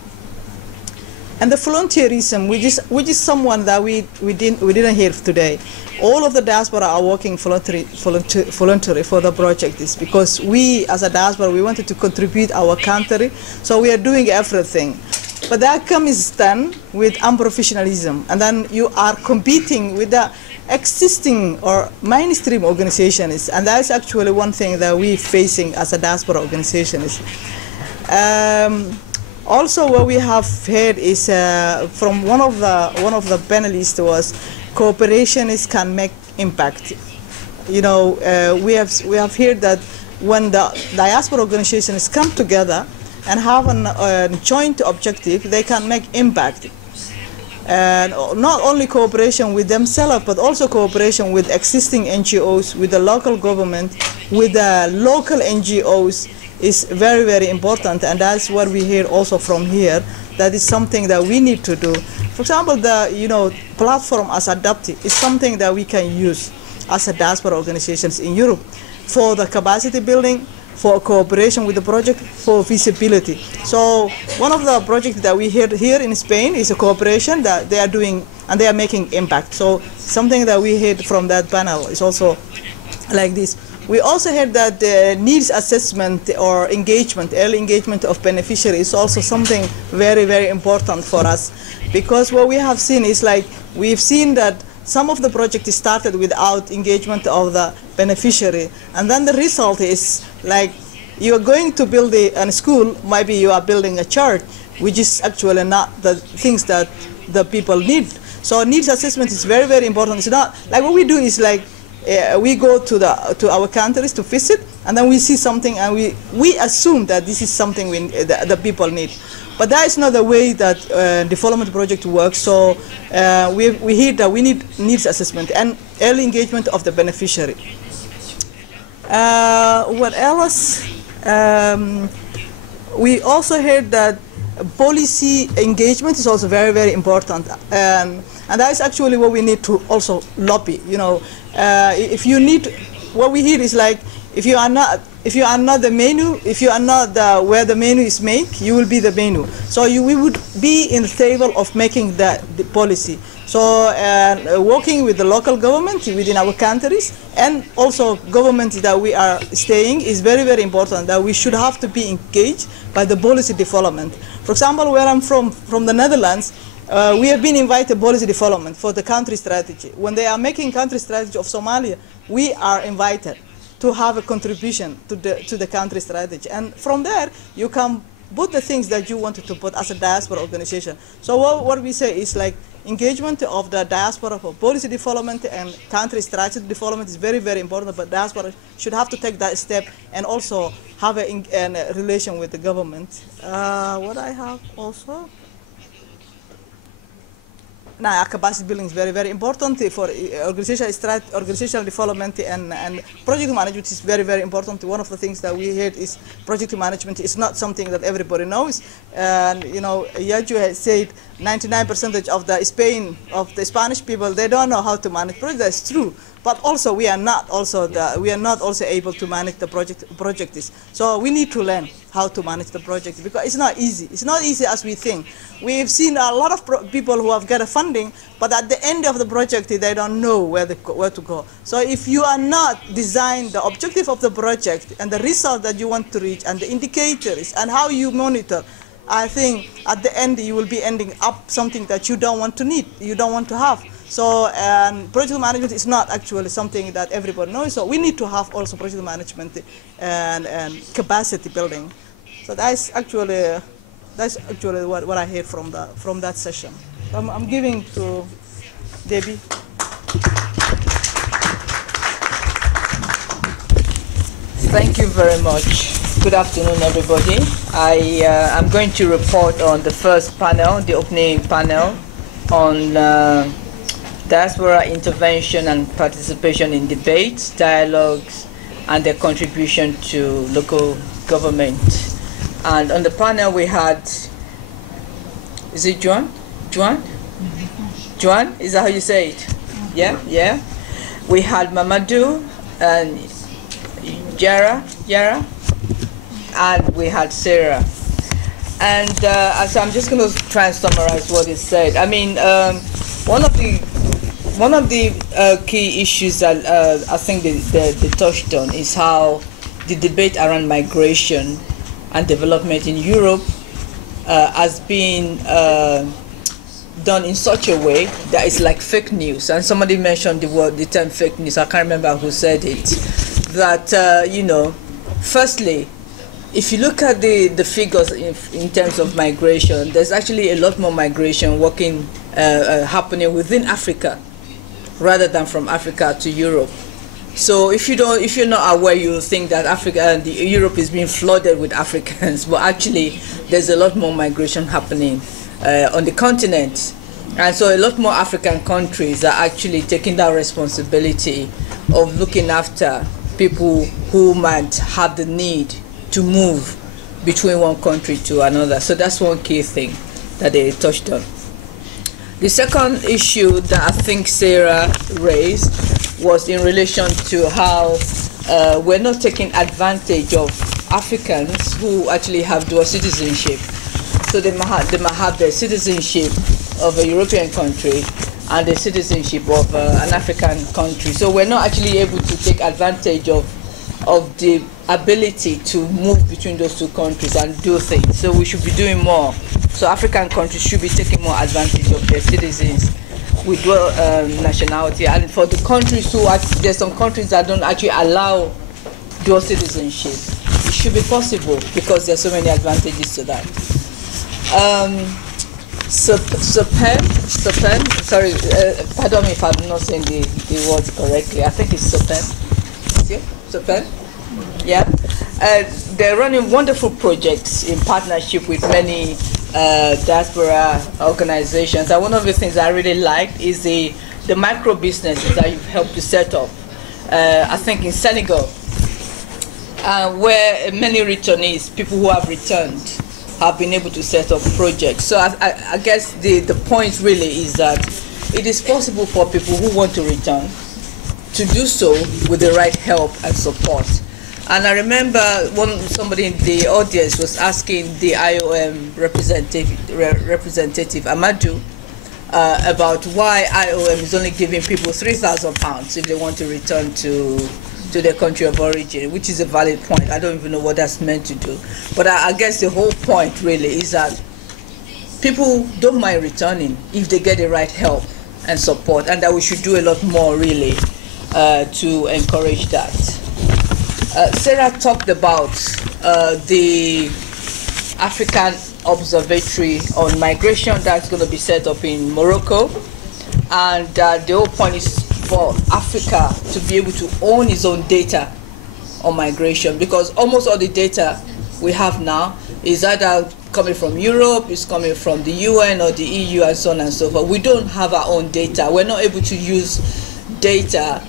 And the volunteerism, which is someone that we didn't hear today. All of the diaspora are working voluntary for the project, is because we as a diaspora, we wanted to contribute our country, so we are doing everything. But that comes then with unprofessionalism, and then you are competing with the existing or mainstream organizations, and that's actually one thing that we're facing as a diaspora organization. Also, what we have heard is from one of the panelists was cooperation can make impact. You know, we have heard that when the diaspora organizations come together and have a joint objective, they can make impact. And not only cooperation with themselves, but also cooperation with existing NGOs, with the local government, with the local NGOs is very, very important. And that's what we hear also from here. That is something that we need to do. For example, the platform as Adapti is something that we can use as a diaspora organizations in Europe for the capacity building, for cooperation with the project, for visibility. So one of the projects that we heard here in Spain is a cooperation that they are doing, and they are making impact. So something that we heard from that panel is also like this. We also heard that the needs assessment or engagement, early engagement of beneficiaries is also something very, very important for us. Because what we have seen is like, we've seen that some of the projects started without engagement of the beneficiary, and then the result is like you are going to build a school, maybe you are building a church, which is actually not the things that the people need. So needs assessment is very, very important. It's not like what we do is like we go to our countries to visit, and then we see something and we assume that this is something the people need. But that is not the way that development project works. So we hear that we need needs assessment and early engagement of the beneficiary. What else? We also heard that policy engagement is also very, very important. And that is actually what we need to also lobby. You know, if you need, what we hear is like, if you are not the menu, if you are not where the menu is made, you will be the menu. So we would be in the table of making the policy. So working with the local government within our countries, and also governments that we are staying, is very, very important, that we should have to be engaged by the policy development. For example, where I'm from the Netherlands, we have been invited policy development for the country strategy. When they are making country strategy of Somalia, we are invited to have a contribution to the country strategy. And from there, you can put the things that you wanted to put as a diaspora organization. So what we say is like engagement of the diaspora for policy development and country strategy development is very, very important, but diaspora should have to take that step and also have a relation with the government. What I have also? Now, capacity building is very, very important for organizational development, and project management is very, very important. One of the things that we heard is project management is not something that everybody knows. And you know, Yaju has said 99% of the Spanish people, they don't know how to manage projects. That's true. But also we are not also able to manage the projects. So we need to learn how to manage the project, because it's not easy. It's not easy as we think. We've seen a lot of people who have got funding, but at the end of the project they don't know where to go. So if you are not design the objective of the project and the result that you want to reach and the indicators and how you monitor, I think at the end you will be ending up something that you don't want to need, you don't want to have. So project management is not actually something that everybody knows. So we need to have also project management and capacity building. So that's actually what I heard from that session. I'm giving to Debbie. Thank you very much. Good afternoon, everybody. I'm going to report on the first panel, the opening panel, on diaspora intervention and participation in debates, dialogues, and their contribution to local government. And on the panel we had, is it Juan? Juan? Juan? Is that how you say it? Yeah? Yeah? We had Mamadou and Yara, and we had Sarah. And so I'm just going to try and summarize what is said. I mean, one of the key issues that I think they touched on is how the debate around migration and development in Europe has been done in such a way that it's like fake news. And somebody mentioned the term fake news. I can't remember who said it. That you know, firstly, if you look at the figures in terms of migration, there's actually a lot more migration happening within Africa rather than from Africa to Europe. So if you're not aware, you'll think that Europe is being flooded with Africans, but actually there's a lot more migration happening on the continent. And so a lot more African countries are actually taking that responsibility of looking after people who might have the need to move between one country to another. So that's one key thing that they touched on. The second issue that I think Sarah raised was in relation to how we're not taking advantage of Africans who actually have dual citizenship. So they might have the citizenship of a European country and the citizenship of an African country. So we're not actually able to take advantage of the ability to move between those two countries and do things. So we should be doing more. So African countries should be taking more advantage of their citizens with dual nationality. And for the countries there's some countries that don't actually allow dual citizenship. It should be possible because there's so many advantages to that. SEPEN, sorry, pardon me if I'm not saying the words correctly. I think it's SEPEN. SEPEN? Yeah. They're running wonderful projects in partnership with many diaspora organizations. And one of the things I really liked is the micro businesses that you've helped to set up. I think in Senegal, where many returnees, people who have returned, have been able to set up projects. So I guess the point really is that it is possible for people who want to return to do so with the right help and support. And I remember somebody in the audience was asking the IOM representative Amadou about why IOM is only giving people £3,000 if they want to return to their country of origin, which is a valid point. I don't even know what that's meant to do. But I guess the whole point really is that people don't mind returning if they get the right help and support, and that we should do a lot more really to encourage that. Sarah talked about the African Observatory on Migration that's going to be set up in Morocco, and the whole point is for Africa to be able to own its own data on migration, because almost all the data we have now is either coming from Europe, it's coming from the UN or the EU and so on and so forth. We don't have our own data. We're not able to use data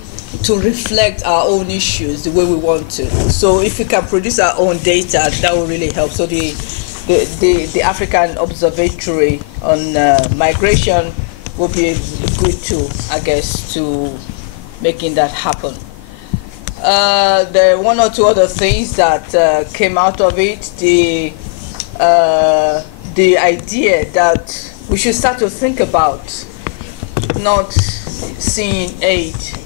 to reflect our own issues the way we want to. So if we can produce our own data, that will really help. So the African Observatory on Migration will be a good tool, I guess, to making that happen. There are one or two other things that came out of it. The idea that we should start to think about not seeing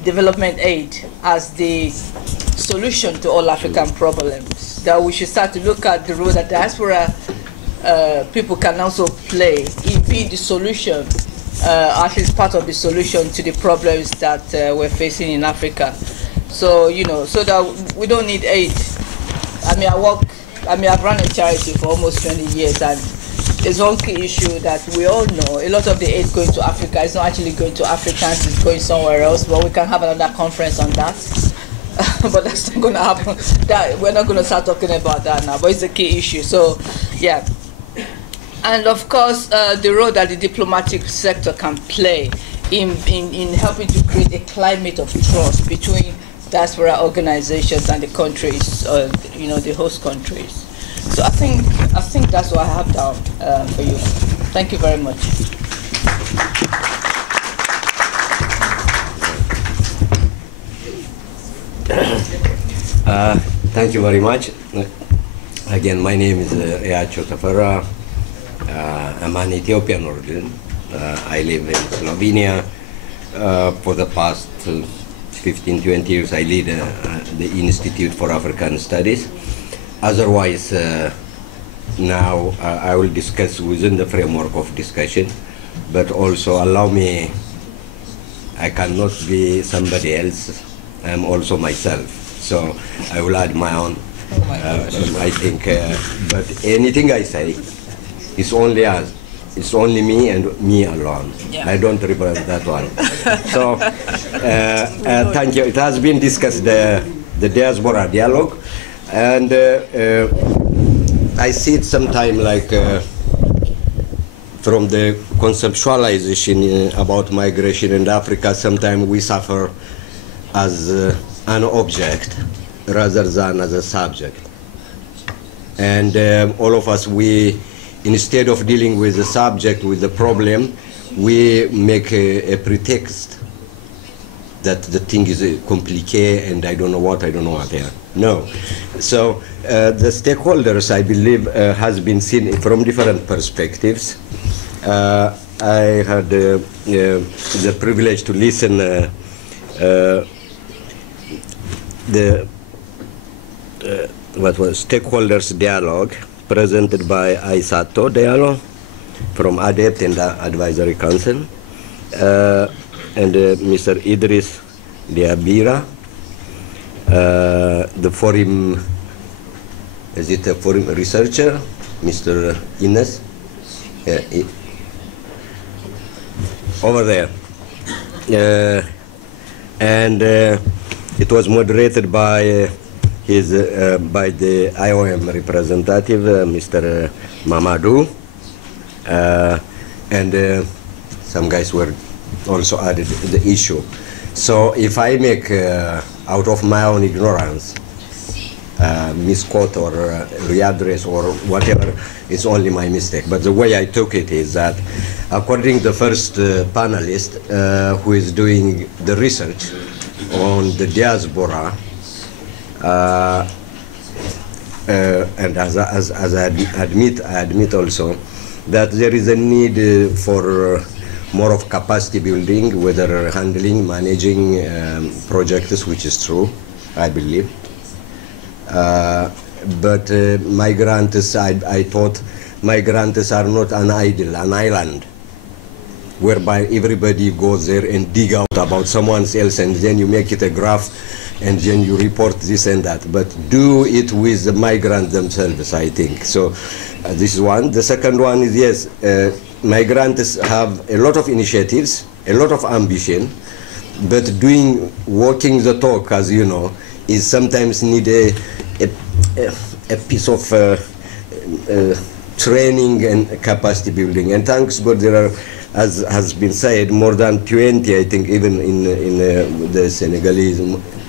development aid, as the solution to all African problems. That we should start to look at the role that diaspora people can also play in being the solution, at least part of the solution to the problems that we're facing in Africa. So, you know, so that we don't need aid. I've run a charity for almost 20 years, and there's one key issue that we all know. A lot of the aid going to Africa is not actually going to Africans, it's going somewhere else, but we can have another conference on that. But that's not going to happen. We're not going to start talking about that now, but it's a key issue. So, yeah. And of course, the role that the diplomatic sector can play in helping to create a climate of trust between diaspora organizations and the countries, you know, the host countries. So I think that's what I have down for you. Thank you very much. Thank you very much. Again, my name is Eacho Tafara. I'm an Ethiopian origin. I live in Slovenia. For the past 15, 20 years, I lead the Institute for African Studies. Otherwise, now I will discuss within the framework of discussion, but also allow me, I cannot be somebody else. I'm also myself. So I will add my own, I think, but anything I say is only us. It's only me and me alone. Yeah. I don't represent that one. So thank you. It has been discussed, the diaspora dialogue, and I see it sometime like from the conceptualization about migration in Africa, sometimes we suffer as an object rather than as a subject. And all of us, we, instead of dealing with the subject, with the problem, we make a pretext that the thing is complicated and I don't know what here. No. So the stakeholders, I believe, has been seen from different perspectives. I had the privilege to listen what was stakeholders dialogue presented by Aissatou Diallo from ADEPT and the Advisory Council, and Mr. Idris Diabira, the forum, is it a forum researcher, Mr. Ines, over there. And it was moderated by by the IOM representative, Mr. Mamadou, and some guys were also added the issue. So if I make out of my own ignorance misquote or readdress or whatever, it's only my mistake. But the way I took it is that according to the first panelist who is doing the research on the diaspora, and as I admit also that there is a need for more of capacity building, whether handling, managing projects, which is true, I believe. But migrants, I thought migrants are not an island, whereby everybody goes there and dig out about someone else and then you make it a graph and then you report this and that. But do it with the migrants themselves, I think. So this is one. The second one is, yes, migrants have a lot of initiatives, a lot of ambition, but walking the talk, as you know, is sometimes need a piece of training and capacity building. And thanks God there are, as has been said, more than 20, I think, even in the Senegalese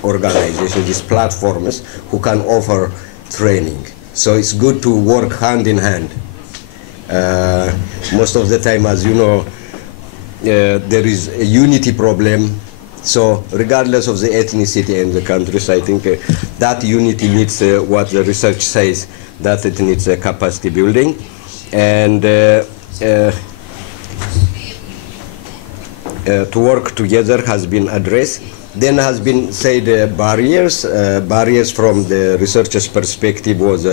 organization, these platforms who can offer training. So it's good to work hand in hand. Most of the time, as you know, there is a unity problem. So regardless of the ethnicity and the countries, I think that unity needs what the research says, that it needs capacity building. And to work together has been addressed. Then has been said barriers. Barriers from the researcher's perspective was,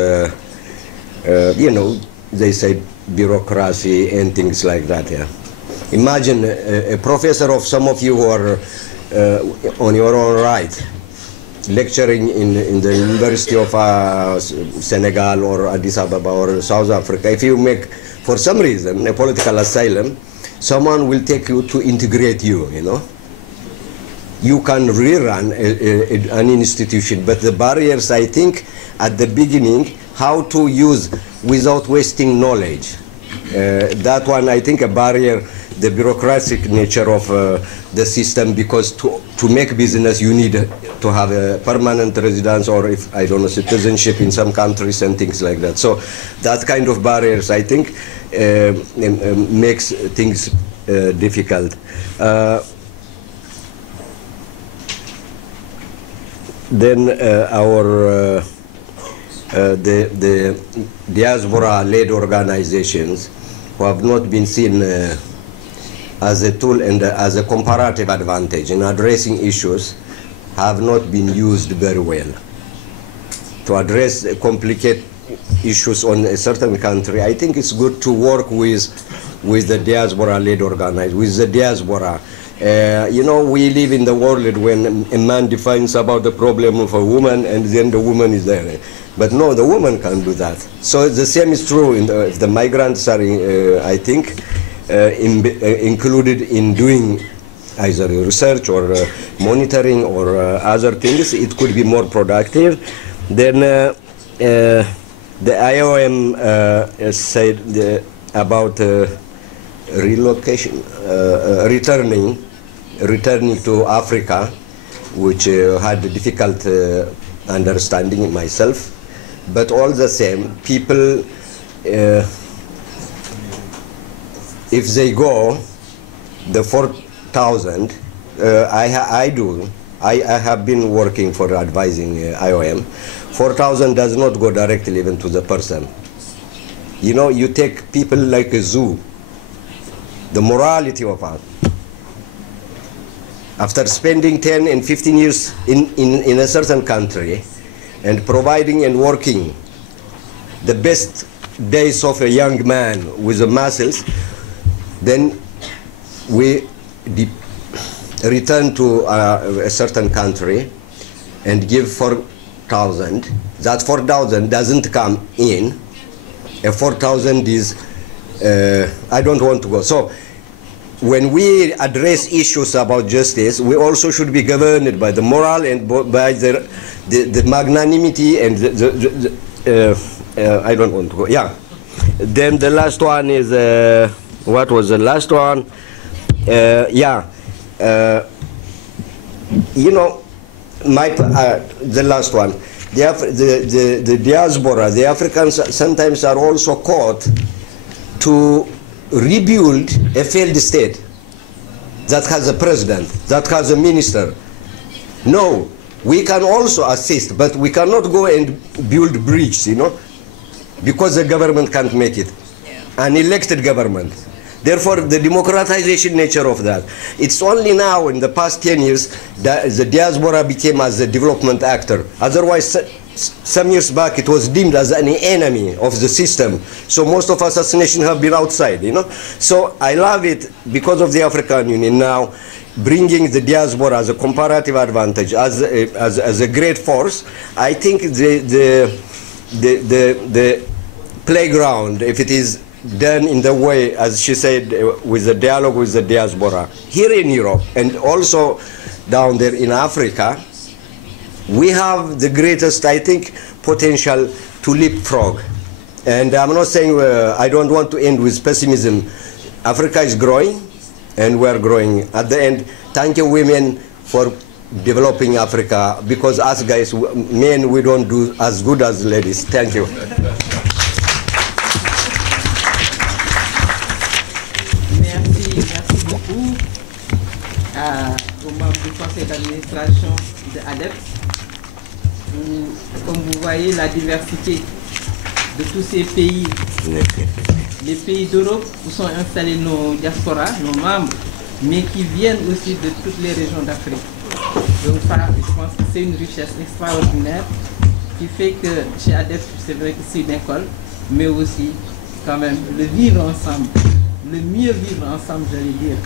you know, they say bureaucracy and things like that. Yeah. Imagine a professor of some of you who are on your own right, lecturing in the University of Senegal or Addis Ababa or South Africa. If you make, for some reason, a political asylum, someone will take you to integrate you, you know. You can rerun an institution, but the barriers, I think, at the beginning, how to use without wasting knowledge. That one, I think, a barrier, the bureaucratic nature of the system, because to make business, you need to have a permanent residence or, if I don't know, citizenship in some countries and things like that. So that kind of barriers, I think, makes things difficult. then the diaspora-led organizations who have not been seen as a tool and as a comparative advantage in addressing issues have not been used very well. To address complicated issues on a certain country, I think it's good to work with the diaspora-led organization, with the diaspora. You know, we live in the world when a man defines about the problem of a woman and then the woman is there. But no, the woman can't do that. So the same is true if the migrants are, I think, included in doing either research or monitoring or other things. It could be more productive. Then the IOM said about relocation, returning to Africa, which had a difficult understanding myself. But all the same, people, if they go, the 4,000, I have been working for advising IOM. 4,000 does not go directly even to the person. You know, you take people like a zoo, the morality of us. After spending 10 and 15 years in a certain country and providing and working the best days of a young man with the muscles, then we return to a certain country and give 4,000. That 4,000 doesn't come in. A 4,000 is, I don't want to go. So when we address issues about justice, we also should be governed by the moral and by the magnanimity and I don't want to go. Yeah. Then the last one is, what was the last one? Yeah. You know, the last one. The diaspora, the Africans sometimes are also caught to rebuild a failed state that has a president, that has a minister. No, we can also assist, but we cannot go and build bridges, you know, because the government can't make it. An elected government. Therefore, the democratization nature of that. It's only now, in the past 10 years, that the diaspora became as a development actor. Otherwise, some years back, it was deemed as an enemy of the system. So most of us as a nation have been outside, you know. So I love it because of the African Union now, bringing the diaspora as a comparative advantage, as a great force. I think the playground, if it is done in the way, as she said, with the dialogue with the diaspora, here in Europe and also down there in Africa, we have the greatest, I think, potential to leapfrog. And I'm not saying, I don't want to end with pessimism. Africa is growing, and we're growing. At the end, thank you, women, for developing Africa, because us guys, men, we don't do as good as ladies. Thank you. Merci beaucoup aux membres du conseil d'administration de ADEPT. Comme vous voyez, la diversité de tous ces pays, les pays d'Europe où sont installés nos diasporas, nos membres, mais qui viennent aussi de toutes les régions d'Afrique. Donc ça, je pense que c'est une richesse extraordinaire qui fait que chez ADEPT, c'est vrai que c'est une école, mais aussi quand même le vivre ensemble, le mieux vivre ensemble, j'allais dire,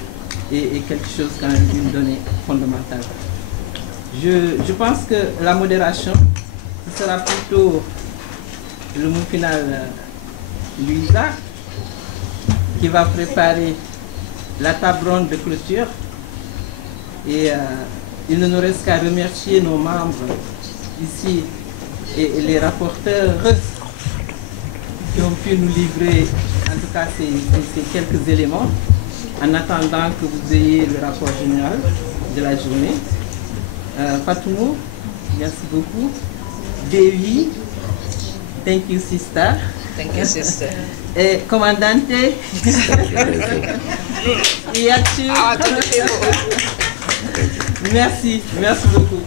est quelque chose quand même d'une donnée fondamentale. Je pense que la modération, ce sera plutôt le mot final Louisa, qui va préparer la table ronde de clôture. Et il ne nous reste qu'à remercier nos membres ici et les rapporteurs qui ont pu nous livrer en tout cas ces quelques éléments en attendant que vous ayez le rapport général de la journée. Fatou, merci beaucoup. Dewi, thank you sister. Thank you sister. Et commandante, Yachu. Merci beaucoup.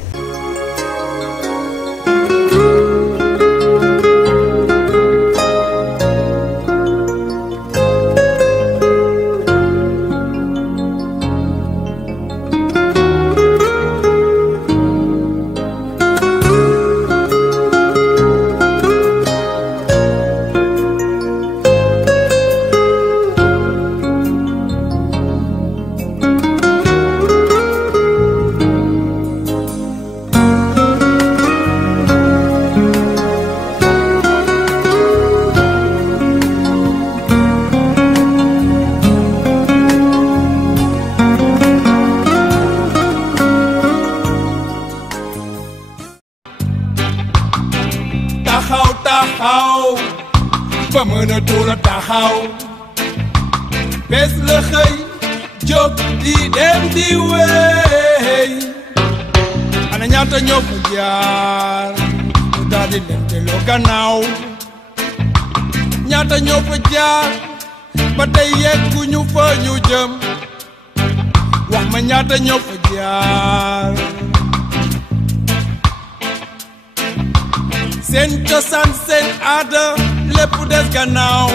ba mënatul a taxaw bés la xëy jóg di dem di wéy ana ñaata ñoo fa jaar mu daal di dem te loo gannaaw ñaata ñoo fa jaar ba tey yegguñu fa ñu jëm wax ma ñaata ñoo fa jaar seen cosaan seen aada lépp des gannaaw